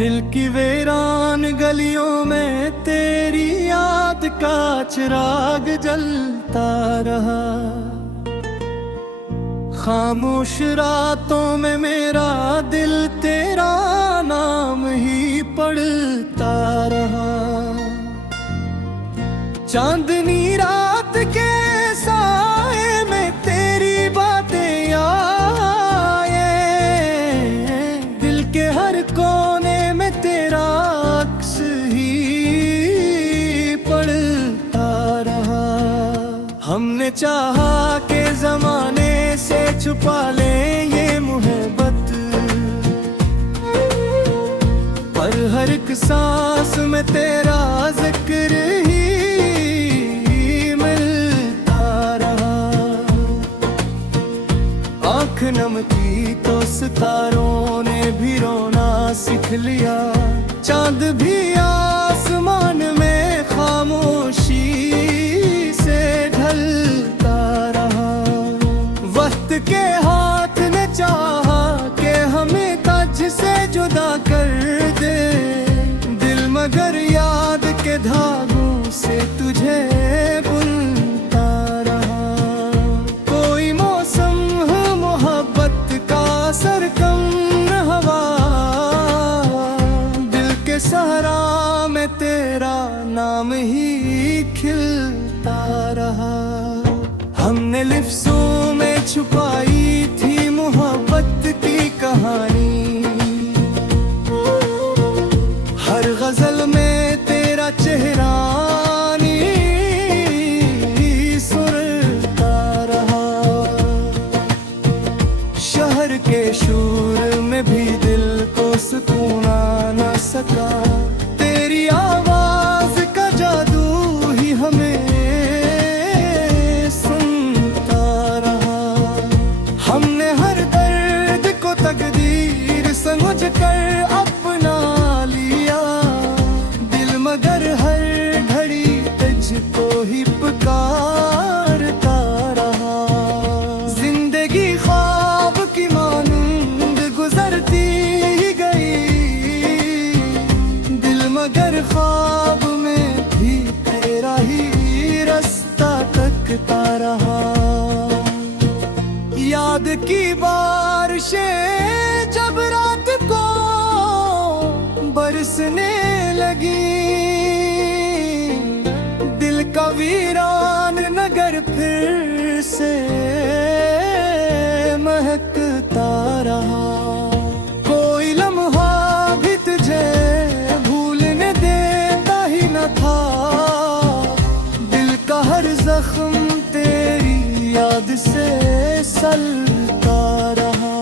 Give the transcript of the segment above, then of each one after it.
दिल की वीरान गलियों में तेरी याद का चिराग जलता रहा। खामोश रातों में मेरा दिल तेरा नाम ही पढ़ता रहा। चांदनी रात के साए में तेरी बातें आए, दिल के हर कोने में तेरा अक्स ही पढ़ता रहा। हमने चाहा के जमाने से छुपा ले ये मोहब्बत, पर हर एक सांस में तेरा जिक्र ही नम की तो सितारों ने भी रोना सीख लिया। चांद भी आसमान में खामोशी से ढलता रहा। वक्त के हाथ ने चाहा कि हमें तुझ से जुदा कर दे दिल, मगर याद के धागों से तुझे बुनता रहा। कोई मौसम सरकम हवा, दिल के सहरा में तेरा नाम ही खिलता रहा। हमने लिफ्ज़ों में छुपाई थी मोहब्बत की कहानी, हर गजल में तेरा चेहरा के शूर में भी दिल को सुकून न सका। तेरी आवाज का जादू ही हमें सुनता रहा। हमने हर दर्द को तकदीर समझ कर अपना लिया दिल, मगर हर घड़ी तुझको ही पुकारता रहा। जिंदगी ख्वाब की मानंद गुजरती ही गई दिल, मगर ख्वाब में भी तेरा ही रास्ता तकता रहा। याद की बारिशें जब रात को बरसने लगी, दिल का वीरान नगर फिर से महकता रहा। कोई लम्हा भी तुझे भूलने देता ही न था, दिल का हर जख्म तेरी याद से सलता रहा।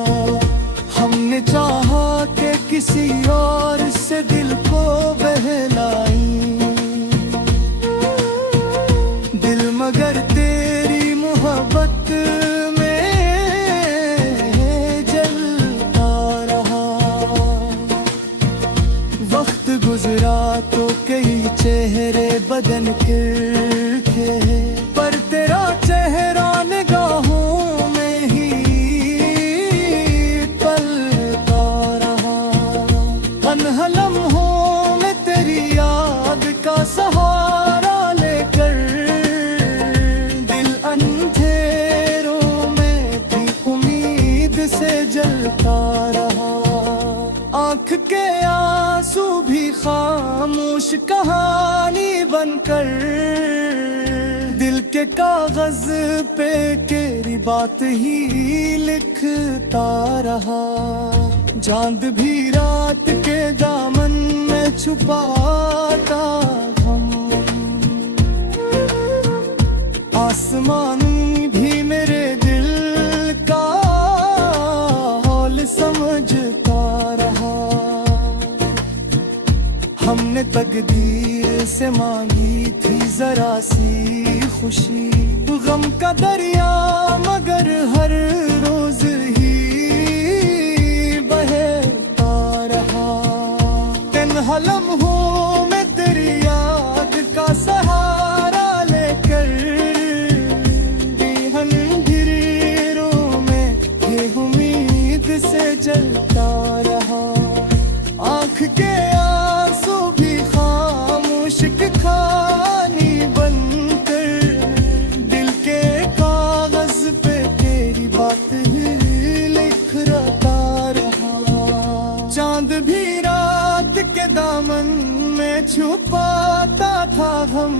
हमने चाहा कि किसी और से दिल को बहलाई दिल, मगर तेरी मोहब्बत गुजरा तो कई चेहरे बदन के, पर तेरा चेहरा निगाहों में ही पलता रहा। अनहा लम्हों में तेरी याद का सहारा लेकर दिल अंधेरों में भी उम्मीद से जलता रहा। आँख के आंसू भी खामोश कहानी बनकर दिल के कागज पे तेरी बात ही लिखता रहा। चांद भी रात के दामन में छुपाता हम, आसमान भी मेरे दिल का हाल समझता रहा। हमने तकदीर से मांगी थी जरा सी खुशी, गम का दरिया मगर हर रोज ही बहता रहा। तन्हा लम्हों में तेरी याद का सहारा लेकर अंधेरों में ये उम्मीद से जलता रहा। आँख के चांद भी रात के दामन में छुपाता था हम,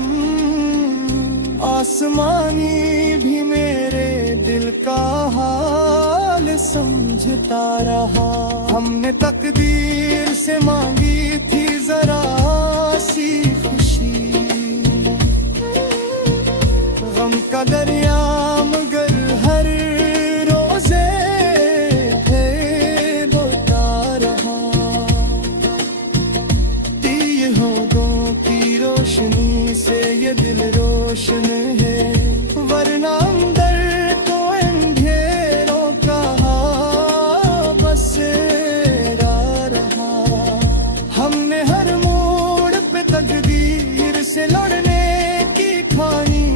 आसमानी भी मेरे दिल का हाल समझता रहा। हमने तकदीर से मांगी थी जरा सी खुशी, गम का दरिया मगर हर रोजे होता रहा। दिए होठों की रोशनी से ये दिल रोशन है, वरना अंदर तो अंधेरों का बसेरा रहा। हमने हर मोड़ पे तकदीर से लड़ने की ठानी,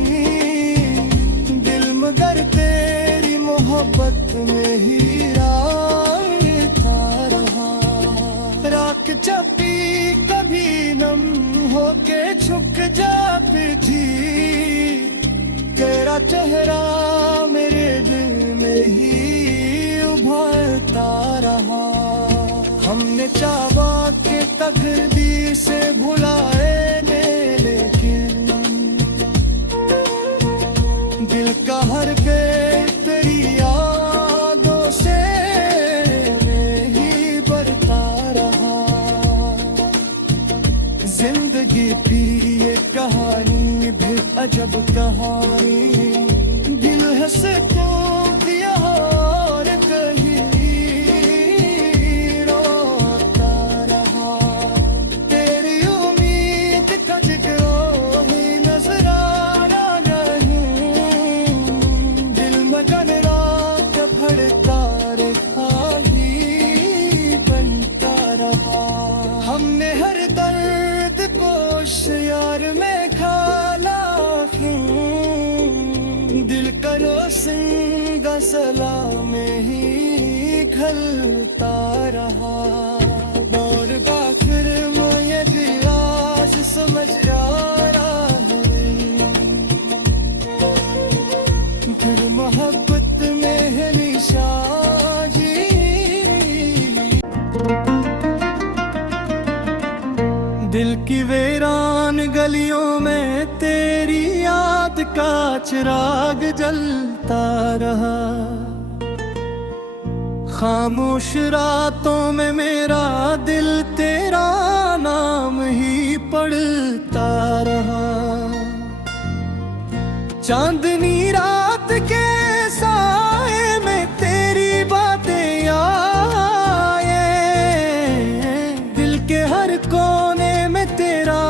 दिल मगर तेरी मोहब्बत में ही था रहा। राख चपी कभी नम होके छुप जाती थी, तेरा चेहरा मेरे दिल में ही उभरता रहा। हमने चाहा के तकदीर से भुलाए लेकिन दिल का हर पेड़ तेरी यादों से ही भरता रहा। जिंदगी की ये कहानी भी अजब कहानी, दिल है से को दिया और कहीं रोता रहा। तेरी उम्मीद का जिक्र ही नजर आ नहीं, दिल मगन रात भड़का रहा ही बनता रहा। हमने हर दर्द को यार में खाला, दिल का रोशन गसला में ही खलता रहा। और आखिर में ये दिल आज समझ आ रहा है, फिर मोहब्बत में है निशानी। दिल की वीरान गलियों में तेरी याद का चिराग जलता रहा। खामोश रातों में मेरा दिल तेरा नाम ही पढ़ता रहा। चांदनी रात के साए में तेरी बातें आए, दिल के हर कोने में तेरा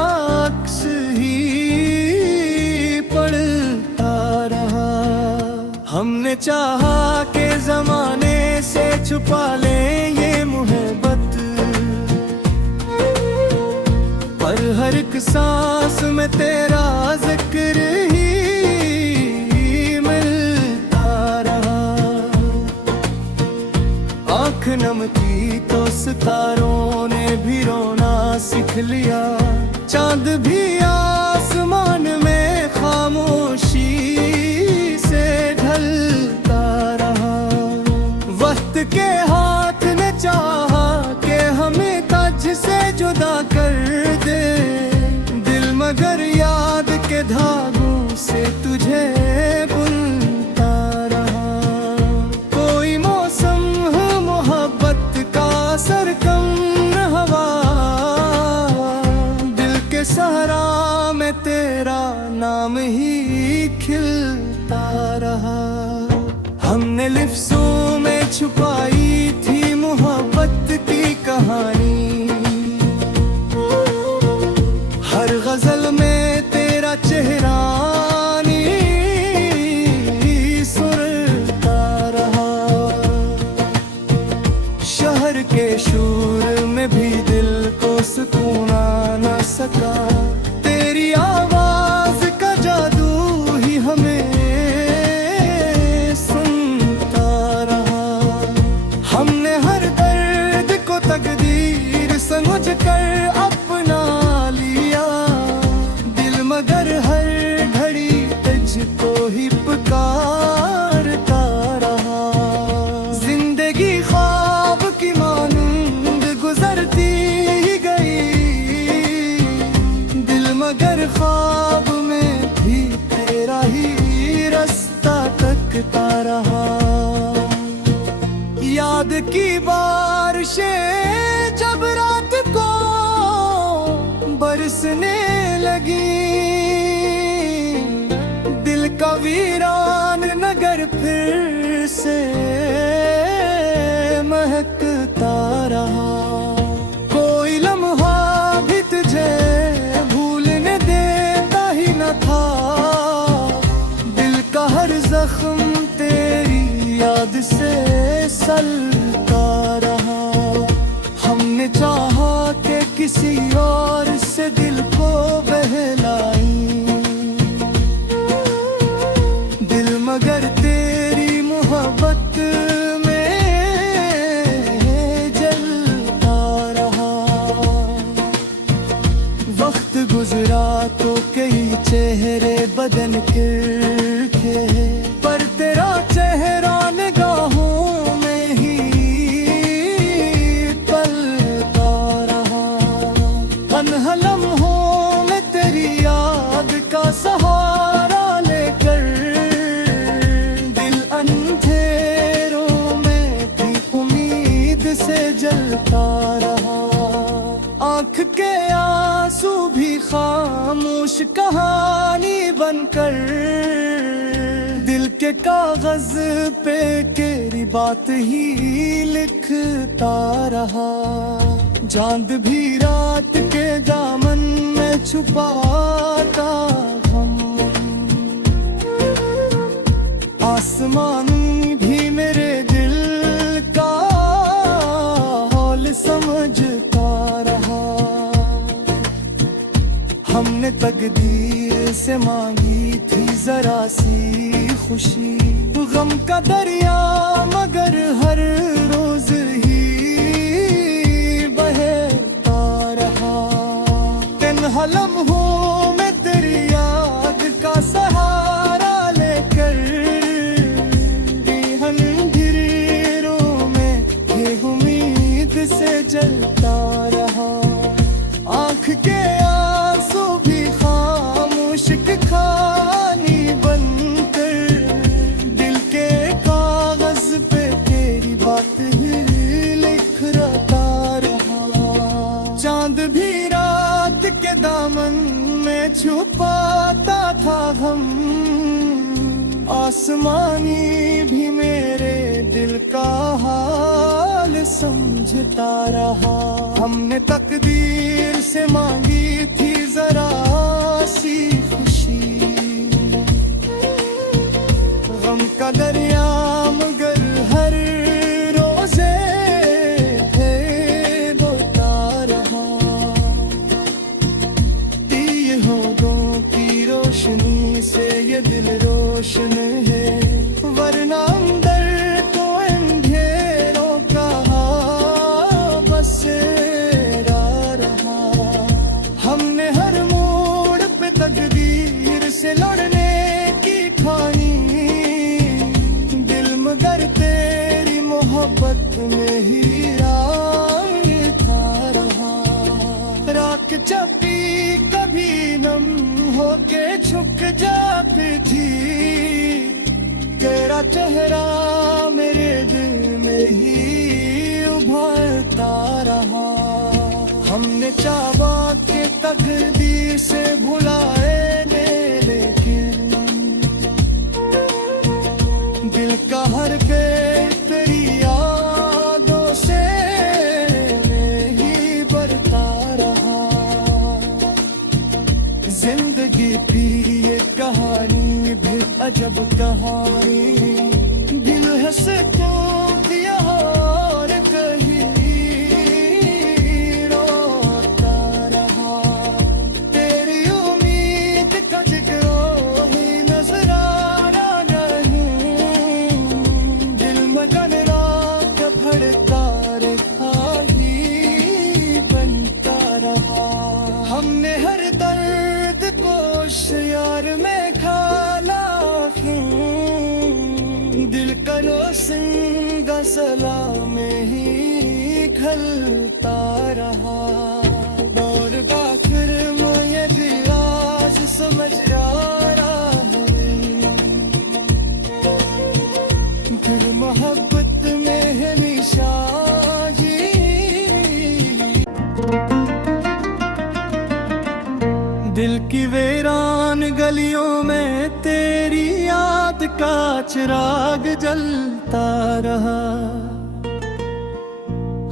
अक्स ही पढ़ता रहा। हमने चाहा के जमाने से छुपा ले ये मोहब्बत, पर हर एक सांस में तेरा जिक्र ही मिलता रहा। आँख नम की तो सितारों ने भी रोना सीख लिया, चांद भी आसमान में खामोशी से ढलता रहा। वक्त के हाथ ने चाहा कि हमें तुझ से जुदा कर दे, दिल मगर याद के धागों से तुझे बुनता रहा। कोई मौसम हो मोहब्बत का सरकम हवा, दिल के सहारा में तेरा नाम ही खिलता रहा। हमने लिफ्ज़ों में छुपाई थी मोहब्बत की कहानी, हर गजल में तेरा चेहरा सुरता रहा। शहर के शोर में भी दिल को सुकून आ न सका, तेरी आवाज का जादू ही हमें सुनता रहा। हमने हर दर्द को तकदीर समझ कर अपना लिया, दिल मगर हर घड़ी तुझको ही पुकारता रहा। जिंदगी ख्वाब की मानंद गुजर बरसने लगी, दिल का वीरान नगर फिर से महकता रहा। कोई लम्हा भी तुझे भूलने देता ही न था, दिल का हर जख्म तेरी याद से सलता रहा। हमने चाहा कि किसी और से दिल को बहलाई, दिल मगर तेरी मोहब्बत में जलता रहा। वक्त गुजरा तो कई चेहरे बदन के थे, पर तेरा चेहरा निगाहों में ही पलता रहा। अनहा लम्हों में तेरी याद का सहारा लेकर, दिल अंधेरों में भी उम्मीद से जलता रहा। आँख के आंसू भी खामोश कहानी बनकर, दिल के कागज पे तेरी बात ही लिखता रहा। चांद भी रात के दामन में छुपाता हम, आसमान भी मेरे दिल का हाल समझता रहा। हमने तकदीर से मांगी थी जरा सी खुशी, गम का दरिया मगर हर रोज ही बहता रहा। तन्हा लम्हों में तेरी याद का सहारा लेकर, अंधेरों में ये उम्मीद से जलता रहा। आँख के आंसू भी खामोश कहानी बनकर, दिल के कागज पे तेरी बात ही लिखता रहा। चांद भी रात के दामन में छुपाता था हम, आसमानी भी मेरे दिल का हाल समझता रहा। हमने तकदीर से मांगी थी जरा सी खुशी, गम का दरिया मगर हर रोजे धोता रहा। दिए होठों की रोशनी से ये दिल रोशन है, वरना अंदर तो अंधेरों का बसेरा रहा। हमने हर मोड़ पे तकदीर से लड़ने की ठानी, दिल मगर तेरी मोहब्बत में ही रायता रहा। राख चपी कभी नम होके झुक जाती थी, तेरा चेहरा मेरे दिल में ही उभरता रहा। हमने चाहा के तकदीर से भुलाए लेकिन, दिल का हर पेट तेरी यादों से ही भरता रहा। जिंदगी भी ये कहानी भी अजब कहानी, दिल है सुकून दिया और कहीं रोता रहा। तेरी उम्मीद का जिक्र ही नजर आ नहीं, दिल मगन रात भड़का रखा ही बनता रहा। हमने हर दर्द को यार में खाला क्यों, दिल की वीरान गलियों में तेरी याद का चिराग जलता रहा।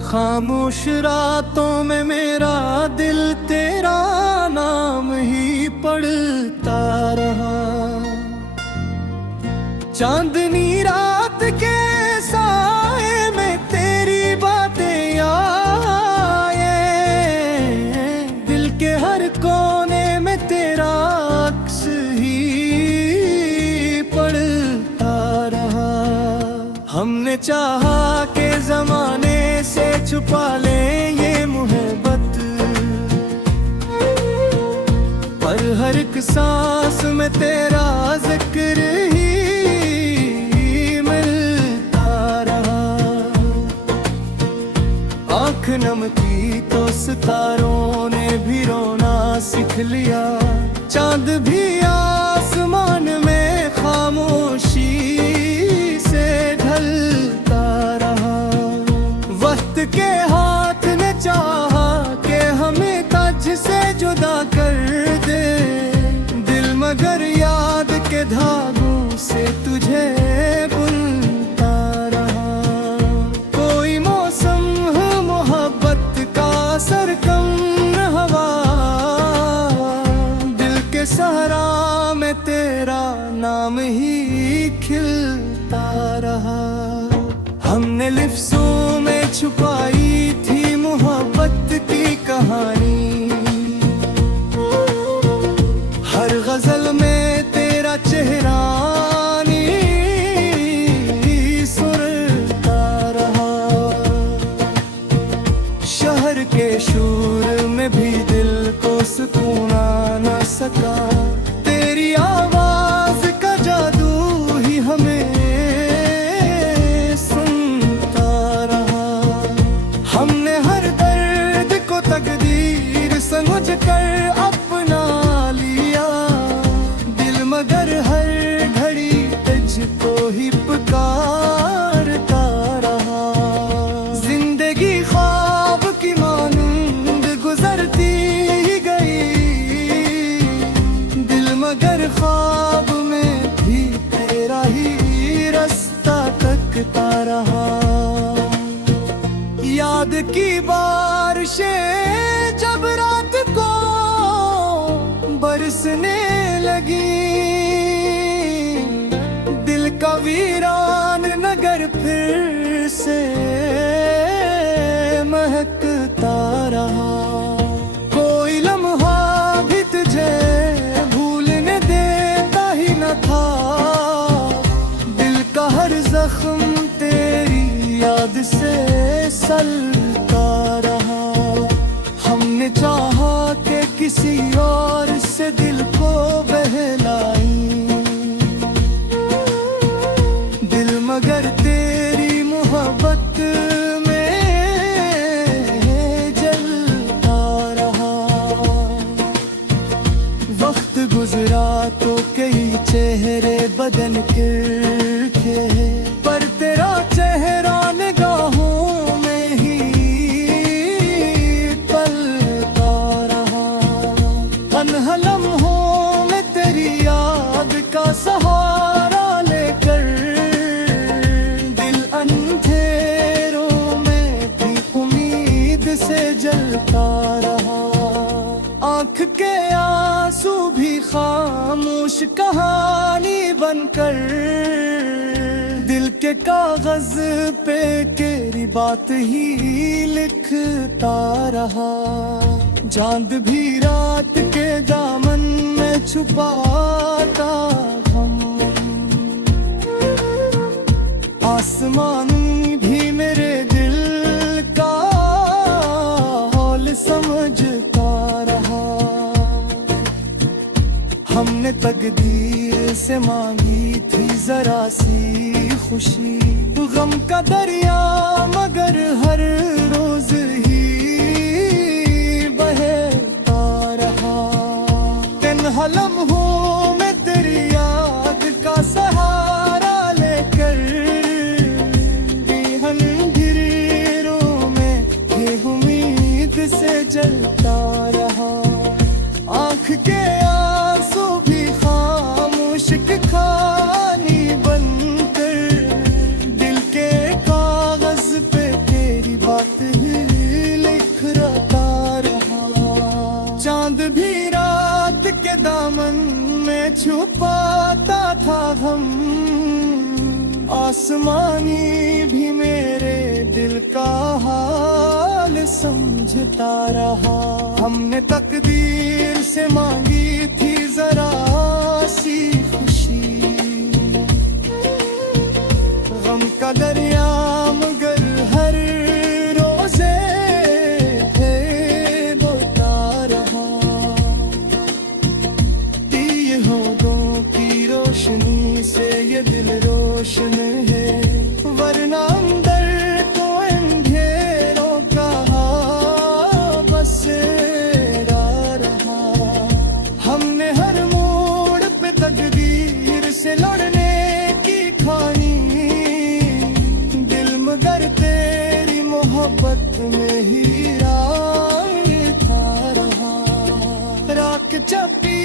खामोश रातों में मेरा दिल तेरा नाम ही पढ़ता रहा। चांदनी रात के साए में तेरी बातें आए, दिल के हर कोने में तेरा अक्स ही पढ़ता रहा। हमने चाहा के जमाने से छुपा ले ये मोहब्बत, पर हर एक सांस में तेरा जिक्र ही आँख नम की तो सितारों ने भी रोना सीख लिया। चांद भी आसमान में खामोशी से ढलता रहा। वक्त के हाथ ने चाहा कि हमें तुझ से जुदा कर दे, दिल मगर याद के धागों से तुझे बुनता रहा। कोई मौसम सरकम हवा, दिल के सहारा में तेरा नाम ही खिलता रहा। हमने लिफ्ज़ों में छुपाई थी मोहब्बत की कहानी, हर गजल में तेरा चेहरा के शूर में भी दिल को सुकून न सका। तेरी आवाज का जादू ही हमें सुनता रहा। हमने हर दर्द को तकदीर समझ कर अपना लिया, दिल मगर हर घड़ी तुझको ही पुकारता रहा। जिंदगी ख्वाब की मानंद गुजरती ही गई, दिल मगर ख्वाब में भी तेरा ही रास्ता तकता रहा। याद की बारिशें जब रात को बरसने लगी, दिल का वीरान नगर फिर से महकता रहा। कोई लम्हा भी तुझे भूलने देता ही न था, दिल का हर जख्म तेरी याद से सलता रहा। हमने चाहा कि किसी और से दिल को बहलाई, दिल मगर तेरी मोहब्बत गुजरा तो कई चेहरे बदन के, पर तेरा चेहरा निगाहों में ही पलता रहा। अनहा लम्हों में तेरी याद का सहारा लेकर, दिल अंधेरों में भी उम्मीद से जलता रहा। आँख के आंसू भी खामोश कहानी बनकर, दिल के कागज पे तेरी बात ही लिखता रहा। चांद भी रात के दामन में छुपाता हम, आसमान भी मेरे दिल का हाल समझता रहा। हमने तकदीर से मांगी थी जरा सी खुशी, गम का दरिया मगर हर रोज ही बहता रहा। तन्हा लम्हों में तेरी याद का सहारा लेकर, अंधेरों में ये उम्मीद से जलता रहा। आँख के आंसू भी खामोश कहानी बनकर दिल के कागज पे तेरी बात ही लिख रहा रहा। चांद भी रात के दामन में छुपाता था हम, आसमानी भी मेरे दिल का हाल समझता रहा। हमने तकदीर से मांगी थी जरा सी खुशी, गम का दरिया मगर हर रोजे बोलता रहा। दिए होठों की रोशनी से ये दिल रोशन है, वरना अंदर तो अंधेरों का बसेरा रहा। हमने हर मोड़ पे तकदीर से लड़ने की ठानी, दिल मगर तेरी मोहब्बत में ही राह था रहा। राख चपी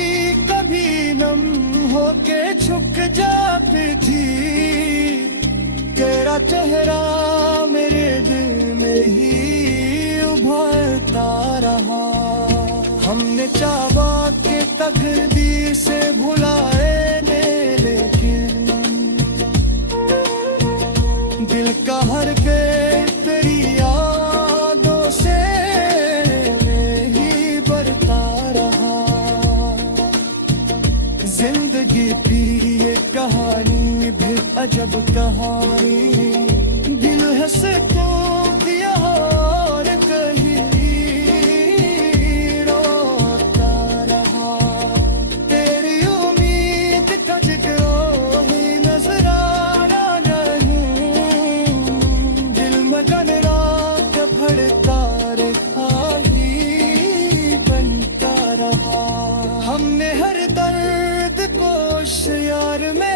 कभी नम होके छुप जाती थी, तेरा चेहरा मेरे दिल में ही उभरता रहा। हमने चाहा के तकदीर से भुलाए ने, लेकिन दिल का हर के तेरी यादों से ही भरता रहा। जिंदगी की ये कहानी भी अजब कहानी, दिल है सुकून दिया और कहीं रोता रहा। तेरी उम्मीद का जिक्र ही नजर आ नहीं, दिल मगन रात भरता रहा ही बनता रहा। हमने हर दर्द को यार में